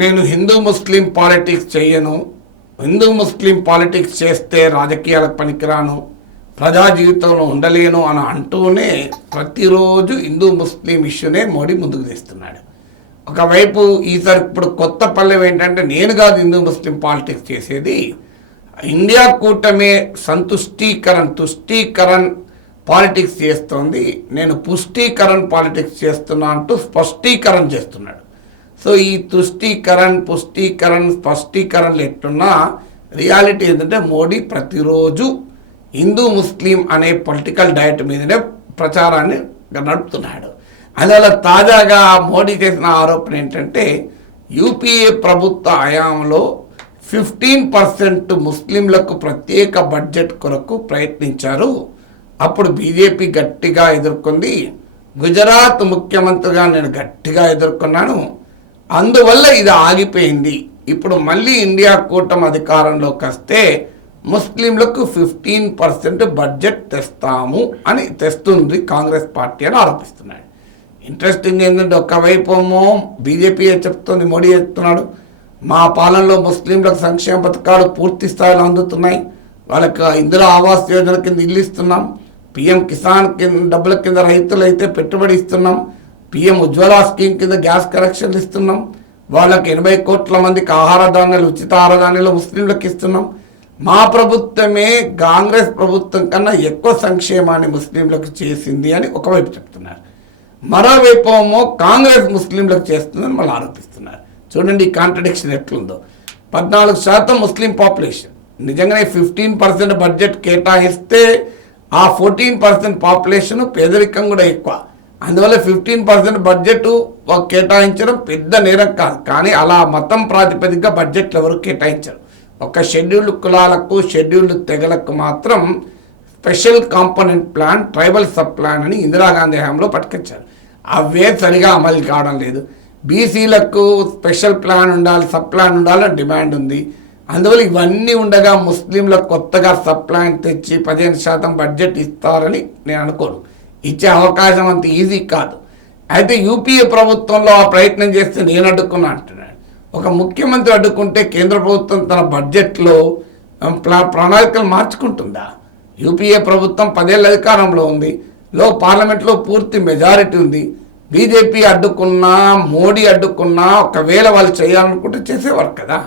నేను హిందూ ముస్లిం పాలిటిక్స్ చేయను, హిందూ ముస్లిం పాలిటిక్స్ చేస్తే రాజకీయాలకు పనికిరాను, ప్రజా జీవితంలో ఉండలేను అని అంటూనే ప్రతిరోజు హిందూ ముస్లిం ఇష్యూనే మోడీ ముందుకు తెస్తున్నాడు. ఒకవైపు ఈసారి ఇప్పుడు కొత్త పల్లెం ఏంటంటే నేను కాదు హిందూ ముస్లిం పాలిటిక్స్ చేసేది, ఇండియా కూటమే తుష్టీకరణ పాలిటిక్స్ చేస్తోంది, నేను పుష్టీకరణ పాలిటిక్స్ చేస్తున్నా అంటూ స్పష్టీకరణ చేస్తున్నాడు. సో ఈ స్పష్టీకరణలు ఎట్లున్నా రియాలిటీ ఏంటంటే మోడీ ప్రతిరోజు హిందూ ముస్లిం అనే పొలిటికల్ డయట్ మీదనే ప్రచారాన్ని నడుపుతున్నాడు. అందువల్ల తాజాగా మోడీ చేసిన ఆరోపణ ఏంటంటే యూపీఏ ప్రభుత్వ హయాంలో 15% ముస్లింలకు ప్రత్యేక బడ్జెట్ కొరకు ప్రయత్నించారు, అప్పుడు బీజేపీ గట్టిగా ఎదుర్కొంది, గుజరాత్ ముఖ్యమంత్రిగా నేను గట్టిగా ఎదుర్కొన్నాను, అందువల్ల ఇది ఆగిపోయింది, ఇప్పుడు మళ్ళీ ఇండియా కూటమి అధికారంలోకి వస్తే ముస్లింలకు 15% బడ్జెట్ తెస్తుంది కాంగ్రెస్ పార్టీ అని ఆరోపిస్తున్నాడు. ఇంట్రెస్టింగ్ ఏంటంటే ఒకవైపు బీజేపీ చెప్తుంది, మోడీ చెప్తున్నాడు మా పాలనలో ముస్లింలకు సంక్షేమ పథకాలు పూర్తి స్థాయిలో అందుతున్నాయి, వాళ్ళకి ఇందిరా ఆవాస్ యోజన కింద ఇల్లు ఇస్తున్నాం, పిఎం కిసాన్ డబ్బుల కింద రైతులైతే పెట్టుబడి ఇస్తున్నాం, పిఎం ఉజ్వల స్కీమ్ కింద గ్యాస్ కనెక్షన్లు ఇస్తున్నాం, వాళ్ళకి 80 కోట్ల మందికి ఉచిత ఆహార ధాన్యాలు ముస్లింలకు ఇస్తున్నాం, మా ప్రభుత్వమే కాంగ్రెస్ ప్రభుత్వం కన్నా ఎక్కువ సంక్షేమాన్ని ముస్లింలకు చేసింది అని ఒకవైపు చెప్తున్నారు. మరోవైపు కాంగ్రెస్ ముస్లింలకు చేస్తుందని మళ్ళీ ఆరోపిస్తున్నారు. చూడండి ఈ కాంట్రడిక్షన్ ఎట్లుందో. 14% ముస్లిం పాపులేషన్, నిజంగానే 15% బడ్జెట్ కేటాయిస్తే ఆ 14% పాపులేషన్ పేదరికం కూడా ఎక్కువ, అందువల్ల 15% బడ్జెట్ కేటాయించడం పెద్ద నేరం కాదు. కానీ అలా మతం ప్రాతిపదికగా బడ్జెట్లు ఎవరు కేటాయించరు. ఒక షెడ్యూల్డ్ కులాలకు షెడ్యూల్డ్ తెగలకు మాత్రం special component plan, tribal sub plan అని ఇందిరాగాంధీ హయాంలో పట్టుకొచ్చారు. అవే సరిగా అమలు కావడం లేదు. బీసీలకు స్పెషల్ ప్లాన్ ఉండాలి, సబ్ ప్లాన్ ఉండాలని డిమాండ్ ఉంది. అందువల్ల ఇవన్నీ ఉండగా ముస్లింలకు కొత్తగా సబ్ ప్లాన్ తెచ్చి 15% బడ్జెట్ ఇస్తారని నేను అనుకోను. ఇచ్చే అవకాశం అంత ఈజీ కాదు. అయితే యూపీఏ ప్రభుత్వంలో ఆ ప్రయత్నం చేస్తే నేను అడ్డుకున్నా అంటున్నాడు. ఒక ముఖ్యమంత్రి అడ్డుకుంటే కేంద్ర ప్రభుత్వం తన బడ్జెట్లో ప్రణాళికలు మార్చుకుంటుందా? యూపీఏ ప్రభుత్వం 10 ఏళ్ళ అధికారంలో ఉంది, పార్లమెంట్లో పూర్తి మెజారిటీ ఉంది. బీజేపీ అడ్డుకున్నా, మోడీ అడ్డుకున్నా ఒకవేళ వాళ్ళు చేయాలనుకుంటే చేసేవారు కదా.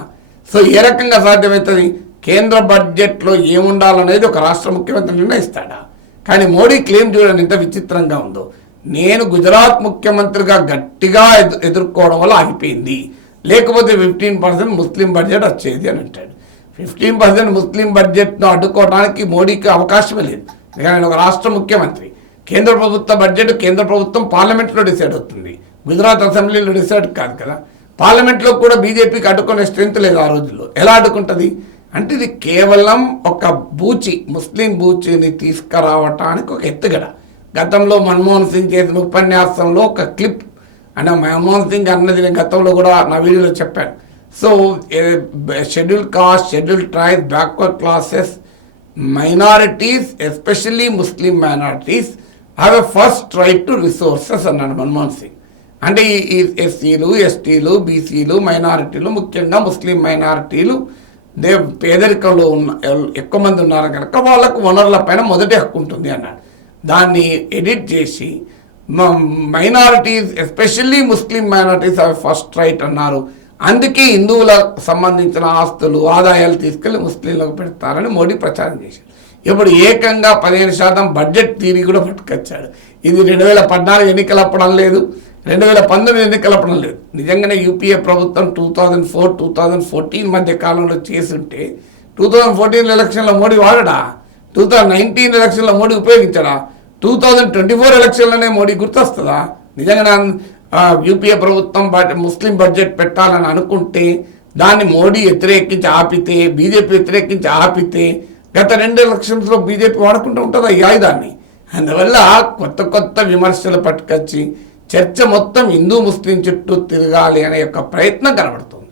సో ఏ రకంగా సాధ్యమవుతుంది? కేంద్ర బడ్జెట్లో ఏముండాలనేది ఒక రాష్ట్ర ముఖ్యమంత్రి నిర్ణయిస్తాడా? కానీ మోడీ క్లెయిమ్ చూడండి ఎంత విచిత్రంగా ఉందో. నేను గుజరాత్ ముఖ్యమంత్రిగా గట్టిగా ఎదుర్కోవడం వల్ల ఆగిపోయింది, లేకపోతే 15% ముస్లిం బడ్జెట్ వచ్చేది అని అంటాడు. 15% ముస్లిం బడ్జెట్ను అడ్డుకోవడానికి మోడీకి అవకాశమే లేదు. నేను ఒక రాష్ట్ర ముఖ్యమంత్రి, కేంద్ర ప్రభుత్వ బడ్జెట్ కేంద్ర ప్రభుత్వం పార్లమెంట్లో డిసైడ్ అవుతుంది, గుజరాత్ అసెంబ్లీలో డిసైడ్ కాదు కదా. పార్లమెంట్లో కూడా బీజేపీకి అడ్డుకునే స్ట్రెంత్ లేదు ఆ రోజుల్లో. ఎలా అడ్డుకుంటుంది అంటే ఇది కేవలం ఒక ముస్లిం బూచిని తీసుకురావటానికి ఒక ఎత్తుగడ. గతంలో మన్మోహన్ సింగ్ చేసిన ఉపన్యాసంలో ఒక క్లిప్, అంటే మన్మోహన్ సింగ్ అన్నది నేను గతంలో కూడా నా వీడియోలో చెప్పాను. So schedule caste, schedule tribe, backward classes, minorities, especially Muslim minorities have a first right to resources అన్నాడు మన్మోహన్ సింగ్. అంటే ఈ ఎస్సీలు, ఎస్టీలు, బీసీలు, మైనారిటీలు, ముఖ్యంగా ముస్లిం మైనారిటీలు పేదరికంలో ఎక్కువ మంది ఉన్నారు కనుక వాళ్ళకు వనరుల పైన మొదటి హక్కు ఉంటుంది అన్నాడు. దాన్ని ఎడిట్ చేసి minorities, especially Muslim minorities have first right అన్నారు. అందుకే హిందువులకు సంబంధించిన ఆస్తులు, ఆదాయాలు తీసుకెళ్లి ముస్లింలకు పెడతారని మోడీ ప్రచారం చేశారు. ఇప్పుడు ఏకంగా 15% బడ్జెట్ తీరి కూడా పట్టుకొచ్చాడు. ఇది 2014 ఎన్నికలప్పుడు అనలేదు, 2019 ఎన్నికలప్పుడు లేదు. నిజంగానే యూపీఏ ప్రభుత్వం 2004-2014 మధ్య కాలంలో చేస్తుంటే 2014 ఎలక్షన్లో మోడీ వాడడా? 2019 ఎలక్షన్లో మోడీ ఉపయోగించడా? 2024 ఎలక్షన్లోనే మోడీ గుర్తొస్తుందా? నిజంగా యూపీఏ ప్రభుత్వం ముస్లిం బడ్జెట్ పెట్టాలని అనుకుంటే దాన్ని మోడీ వ్యతిరేకించి ఆపితే, బీజేపీ వ్యతిరేకించి ఆపితే గత 2 ఎలక్షన్స్లో బీజేపీ వాడుకుంటూ ఉంటుందా ఈ ఆయుధాన్ని? అందువల్ల కొత్త విమర్శలు పట్టుకొచ్చి చర్చ మొత్తం హిందూ ముస్లిం చుట్టూ తిరగాలి అనే ఒక ప్రయత్నం కనబడుతుంది.